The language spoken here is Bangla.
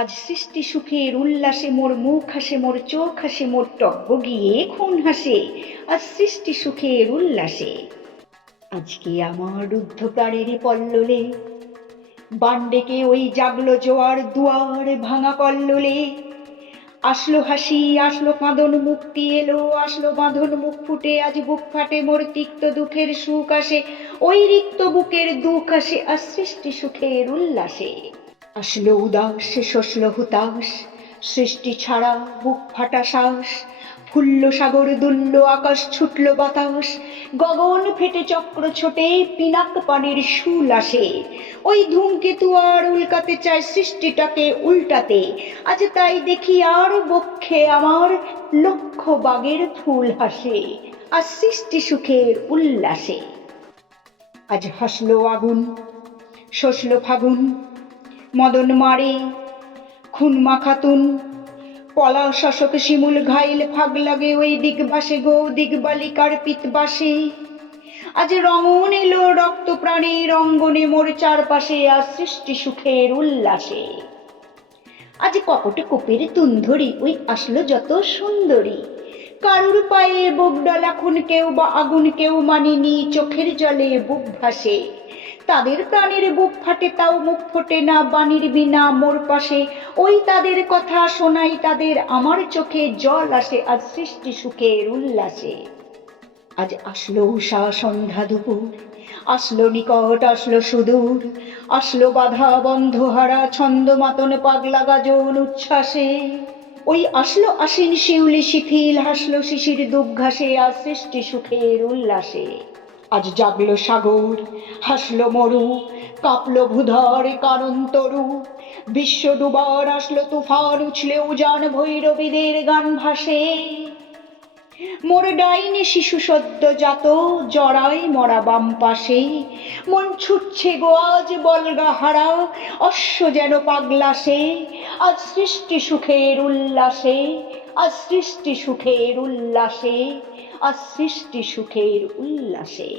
আজ সৃষ্টি সুখের উল্লাসে মোর মুখ হাসে, মোর চোখ হাসে, মোর টগবগিয়ে খুন হাসে। আজ সৃষ্টি সুখের উল্লাসে। আজকে আমার রুদ্ধ প্রাণের পল্ললে বান ডেকে ওই জাগলো জোয়ার দুয়ার ভাঙা কল্লোলে। আসলো হাসি, আসলো কাঁদন, মুক্তি এলো, আসলো বাঁধন মুখ ফুটে। আজ বুক ফাটে মোর তিক্ত দুঃখের সুখ আসে, ওই রিক্ত বুকের দুঃখ আসে আজ সৃষ্টি সুখের উল্লাসে। আসলো উদাস, শসলো হুতাশ, সৃষ্টি ছাড়া বুক ফাটা শ্বাস। ফুলল সাগর, দুলল আকাশ, ছুটল বাতাস, গগন ফেটে চক্র ছোটে, পিনাক পানির শুল আসে। ওই ধূমকেতু আর উল্কাতে চায় সৃষ্টিটাকে উল্টাতে। আজ তাই দেখি আর বক্ষে আমার লক্ষ বাগের ফুল হাসে আজ সৃষ্টি সুখের উল্লাসে। আজ হাসলো আগুন, শসলো ফাগুন, মদন মারে খুন মাখাতুন। পলা শশক শিমুল ঘাইল ফাগ লাগে ওই দিগবাসে গো, দিগবালিকার পিতবাসে। আজ রঙন এলো রক্ত প্রাণে রঙ্গনে মোর চারপাশে আজ সৃষ্টি সুখের উল্লাসে। আজ কপটে কোপের তুন্ধরি ওই আসলো যত সুন্দরী। কারুর পায়ে বুক ডলা খুন কেউ বা আগুন কেউ মানিনি, চোখের জলে বুক ভাসে। তাদের প্রাণের বুক ফাটে তাও মুখ ফোটে না, বাণীর বিনা মোর পাশে। ওই তাদের কথা শোনাই তাদের, আমার চোখে জল আসে আজ সৃষ্টি সুখের উল্লাসে। আজ আসলো উষা সন্ধ্যা দুপুর, আসলো নিকট আসলো সুদূর, আসলো বাধা বন্ধ হারা ছন্দ মাতন পাগলা গাজন উচ্ছ্বাসে। ওই আসলো আশ্বিন শিউলি শিথিল, হাসলো শিশির দুব ঘাসে আজ সৃষ্টি সুখের উল্লাসে। আজ জাগলো সাগর, হাসলো মরু, কাঁপলো ভূধর কানন তরু। বিশ্ব ডুবার আসলো তুফান, উছলে উজান ভৈরবীদের গান ভাসে। মোর ডাইনে শিশু সদ্য জাত, জড়ায় মরা বাম পাশে। মন ছুটছে গো আজ বলগা হারা, অশ্ব যেন পাগলাসে আজ সৃষ্টি সুখের উল্লাসে। আজ সৃষ্টি সুখের উল্লাসে, আজ সৃষ্টি সুখের উল্লাসে।